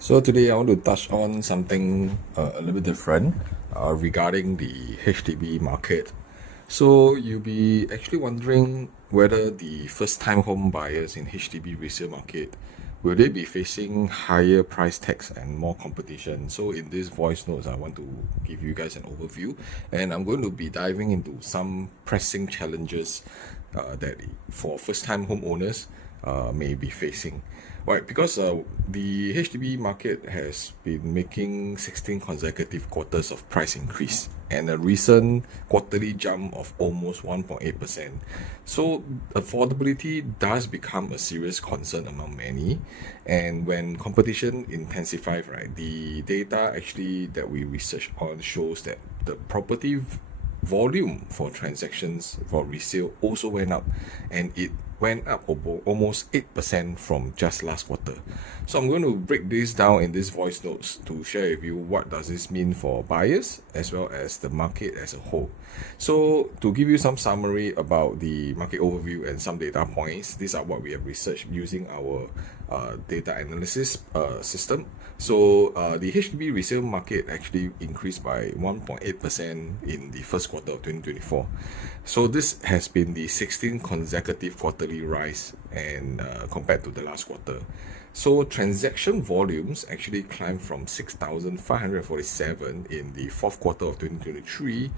So today I want to touch on something a little bit different regarding the HDB market. So you'll be actually wondering whether the first-time home buyers in HDB resale market will they be facing higher price tags and more competition. So in this voice notes, I want to give you guys an overview, and I'm going to be diving into some pressing challenges that for first-time homeowners may be facing. Right, because the HDB market has been making 16 consecutive quarters of price increase and a recent quarterly jump of almost 1.8%. So affordability does become a serious concern among many. And when competition intensifies, right, the data actually that we research on shows that the property volume for transactions for resale also went up, and it went up almost 8% from just last quarter. So I'm going to break this down in this voice notes to share with you what does this mean for buyers as well as the market as a whole. So to give you some summary about the market overview and some data points, these are what we have researched using our data analysis system. So the HDB resale market actually increased by 1.8% in the first quarter of 2024. So this has been the 16th consecutive quarterly rise and compared to the last quarter. So transaction volumes actually climbed from 6,547 in the fourth quarter of 2023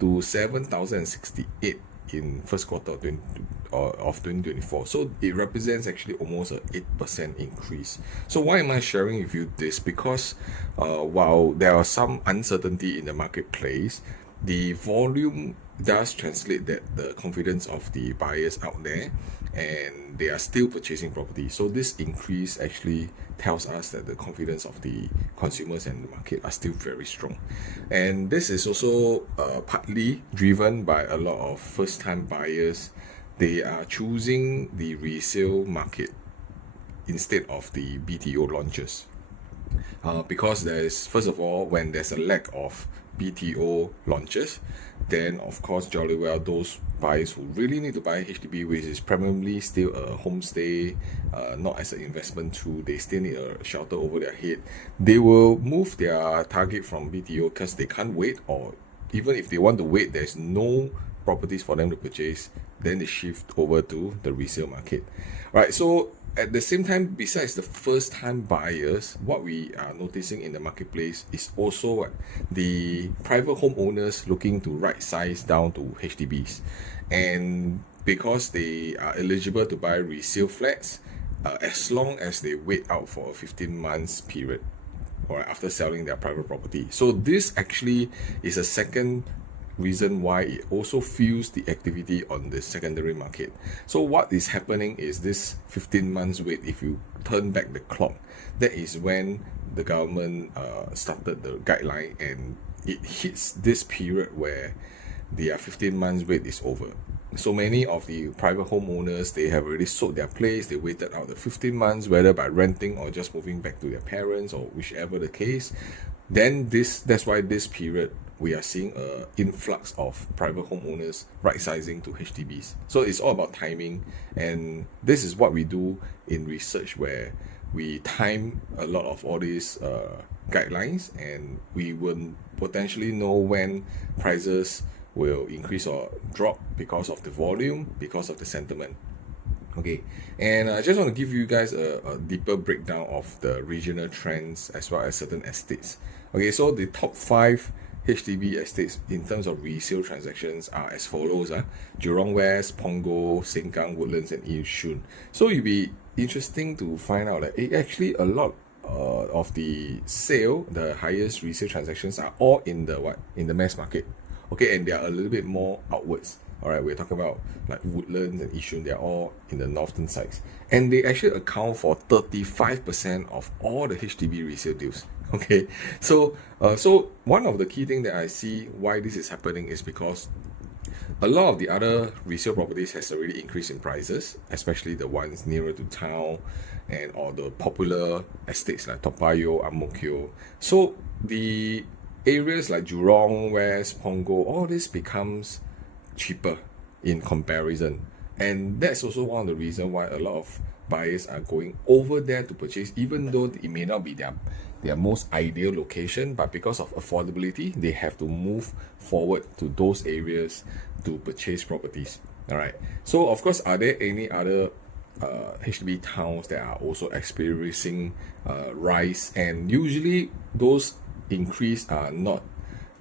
to 7,068 in first quarter of 2024. So it represents actually almost a 8% increase. So why am I sharing with you this? Because while there are some uncertainty in the marketplace, the volume does translate that the confidence of the buyers out there, and they are still purchasing property. So this increase actually tells us that the confidence of the consumers and the market are still very strong. And this is also partly driven by a lot of first-time buyers. They are choosing the resale market instead of the BTO launches. Because there is, first of all, when there's a lack of BTO launches, then of course jolly well those buyers who really need to buy HDB, which is primarily still a homestay, not as an investment tool, they still need a shelter over their head. They will move their target from BTO because they can't wait, or even if they want to wait, there's no properties for them to purchase, then they shift over to the resale market. Right, so at the same time, besides the first time buyers, what we are noticing in the marketplace is also the private homeowners looking to right size down to HDBs. And because they are eligible to buy resale flats, as long as they wait out for a 15 months period or after selling their private property. So this actually is a second reason why it also fuels the activity on the secondary market. So what is happening is this 15 months wait, if you turn back the clock, that is when the government started the guideline, and it hits this period where their 15 months wait is over. So many of the private homeowners, they have already sold their place, they waited out the 15 months, whether by renting or just moving back to their parents or whichever the case. Then that's why this period we are seeing a influx of private homeowners right sizing to HDBs. So it's all about timing, and this is what we do in research, where we time a lot of all these guidelines, and we will potentially know when prices will increase or drop because of the volume, because of the sentiment. Okay, and I just want to give you guys a deeper breakdown of the regional trends as well as certain estates. Okay, so the top five HDB estates in terms of resale transactions are as follows: Jurong West, Punggol, Sengkang, Woodlands, and Yishun. So it'll be interesting to find out that actually a lot of the sale, the highest resale transactions are all in the mass market. Okay, and they are a little bit more outwards. All right, we're talking about like Woodlands and Yishun. They're all in the northern sides, and they actually account for 35% of all the HDB resale deals. Okay, so one of the key things that I see why this is happening is because a lot of the other resale properties has already increased in prices, especially the ones nearer to town and or the popular estates like Toa Payoh, Ang Mo Kio. So the areas like Jurong West, Punggol, all this becomes cheaper in comparison. And that's also one of the reasons why a lot of buyers are going over there to purchase, even though it may not be their most ideal location, but because of affordability, they have to move forward to those areas to purchase properties. All right. So, of course, are there any other HDB towns that are also experiencing rise? And usually, those increase are not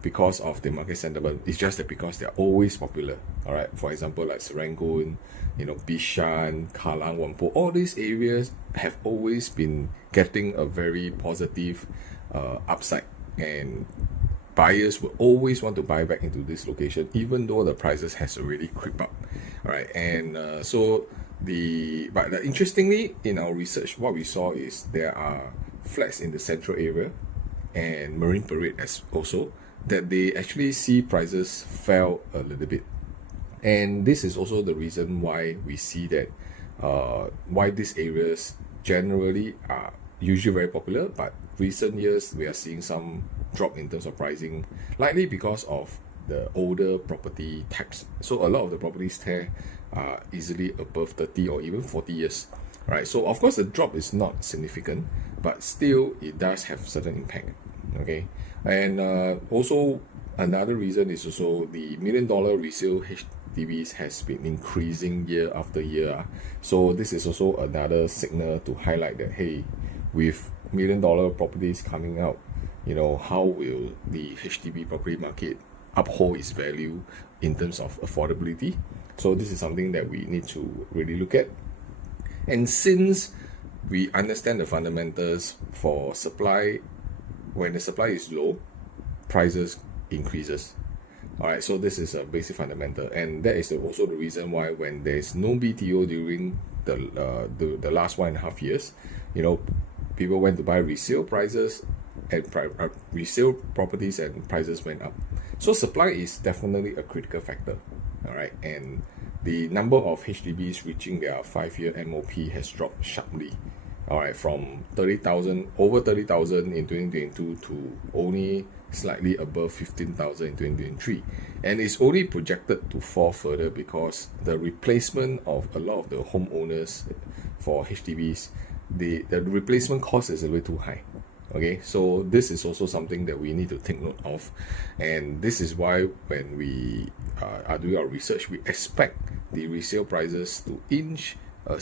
because of the market sentiment. It's just that because they're always popular. All right. For example, like Serangoon, Bishan, Kallang, Whampoa, all these areas have always been getting a very positive upside, and buyers will always want to buy back into this location, even though the prices has already crept up. All right. And interestingly, in our research, what we saw is there are flats in the central area and Marine Parade as also, that they actually see prices fell a little bit. And this is also the reason why we see that why these areas generally are usually very popular, but recent years we are seeing some drop in terms of pricing, likely because of the older property types. So a lot of the properties there are easily above 30 or even 40 years. Right. So of course the drop is not significant, but still it does have certain impact. Okay. And also another reason is also the $1 million resale HDBs has been increasing year after year. So this is also another signal to highlight that, hey, with $1 million properties coming out, how will the HDB property market uphold its value in terms of affordability? So this is something that we need to really look at. And since we understand the fundamentals for supply, when the supply is low, prices increases. All right, so this is a basic fundamental, and that is also the reason why when there's no BTO during the last 1.5 years, people went to buy resale prices and resale properties, and prices went up. So supply is definitely a critical factor. All right, and the number of HDBs reaching their 5-year MOP has dropped sharply. All right, from over 30,000 in 2022 to only slightly above 15,000 in 2023. And it's only projected to fall further because the replacement of a lot of the homeowners for HDBs, the replacement cost is a little too high. Okay, so this is also something that we need to take note of. And this is why when we are doing our research, we expect the resale prices to inch a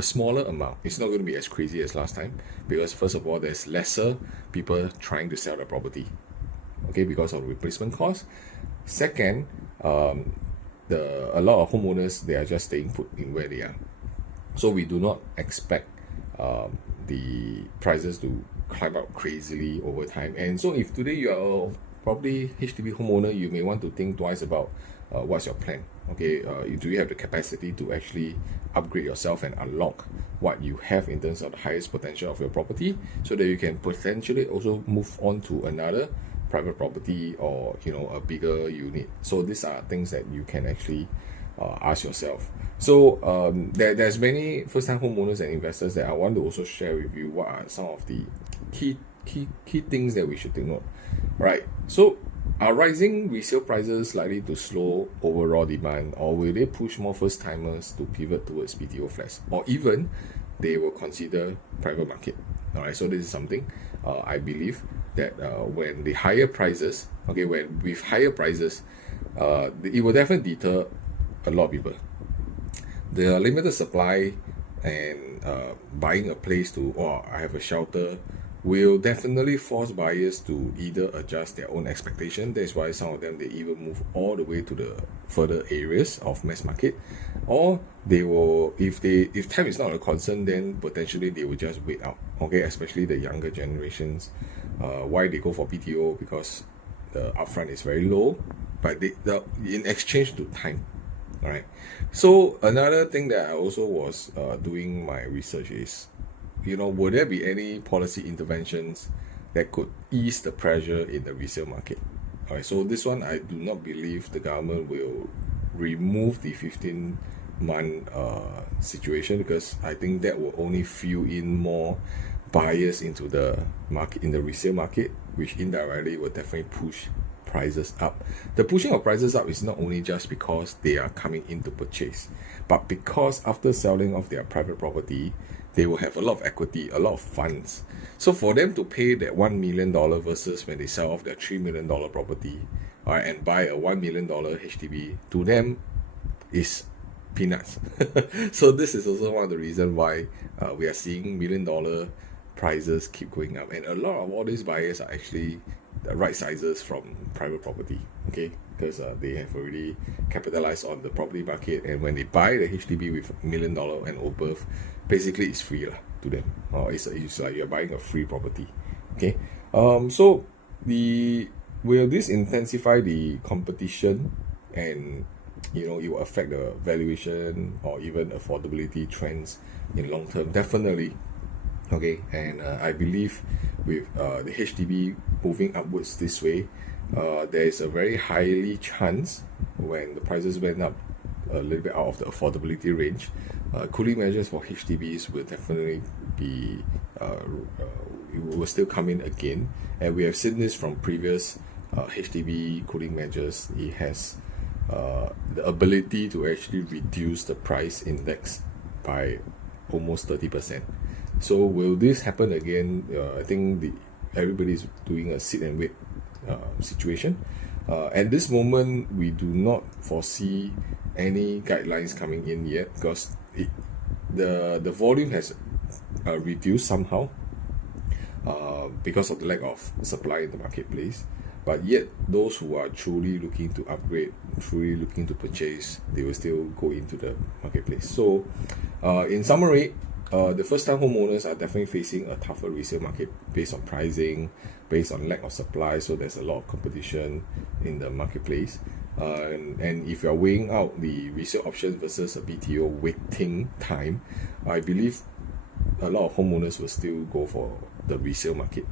smaller amount. It's not going to be as crazy as last time because first of all, there's lesser people trying to sell the property, okay, because of replacement cost. Second, a lot of homeowners, they are just staying put in where they are. So we do not expect the prices to climb up crazily over time. And so if today you are probably HDB homeowner, you may want to think twice about what's your plan. Okay, do you have the capacity to actually upgrade yourself and unlock what you have in terms of the highest potential of your property, so that you can potentially also move on to another private property or a bigger unit. So these are things that you can actually ask yourself. So there's many first-time homeowners and investors that I want to also share with you what are some of the key things that we should take note. Right. So are rising resale prices likely to slow overall demand, or will they push more first-timers to pivot towards BTO flats, or even they will consider private market? All right, so this is something I believe that when the higher prices, with higher prices, it will definitely deter a lot of people. The limited supply and buying a place I have a shelter will definitely force buyers to either adjust their own expectation. That's why some of them, they even move all the way to the further areas of mass market, or they will, if time is not a concern, then potentially they will just wait out. Okay, especially the younger generations. Why they go for BTO? Because the upfront is very low, but in exchange to time. All right. So another thing that I also was doing my research is, will there be any policy interventions that could ease the pressure in the resale market? All right, so this one, I do not believe the government will remove the 15-month situation, because I think that will only fuel in more buyers into the market, in the resale market, which indirectly will definitely push prices up. The pushing of prices up is not only just because they are coming in to purchase, but because after selling off their private property, they will have a lot of equity, a lot of funds. So for them to pay that $1 million versus when they sell off their $3 million property, all right, and buy a $1 million HDB, to them is peanuts. So this is also one of the reasons why we are seeing $1 million prices keep going up, and a lot of all these buyers are actually the right sizes from private property, okay, because they have already capitalized on the property market, and when they buy the HDB with $1 million and above, basically it's free lah to them, or it's like you're buying a free property, okay. So the will this intensify the competition, and it will affect the valuation or even affordability trends in long term? Definitely. Okay, and I believe with the HDB moving upwards this way, there is a very highly chance when the prices went up a little bit out of the affordability range, cooling measures for HDBs will definitely be it will still come in again, and we have seen this from previous HDB cooling measures. It has the ability to actually reduce the price index by almost 30%. So will this happen again? I think everybody's doing a sit and wait situation. At this moment, we do not foresee any guidelines coming in yet, because the volume has reduced somehow because of the lack of supply in the marketplace. But yet, those who are truly looking to upgrade, truly looking to purchase, they will still go into the marketplace. So, in summary, the first-time homeowners are definitely facing a tougher resale market based on pricing, based on lack of supply. So there's a lot of competition in the marketplace. And if you're weighing out the resale options versus a BTO waiting time, I believe a lot of homeowners will still go for the resale market.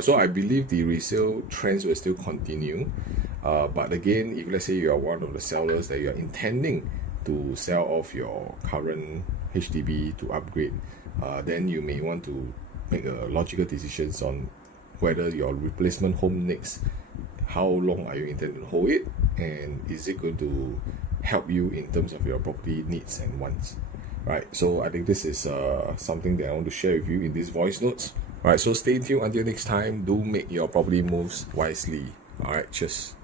So I believe the resale trends will still continue. But again, if let's say you are one of the sellers that you are intending to sell off your current HDB to upgrade, then you may want to make a logical decisions on whether your replacement home next, how long are you intending to hold it, and is it going to help you in terms of your property needs and wants, right? So I think this is something that I want to share with you in these voice notes. All right, so stay tuned until next time. Do make your property moves wisely. All right, cheers.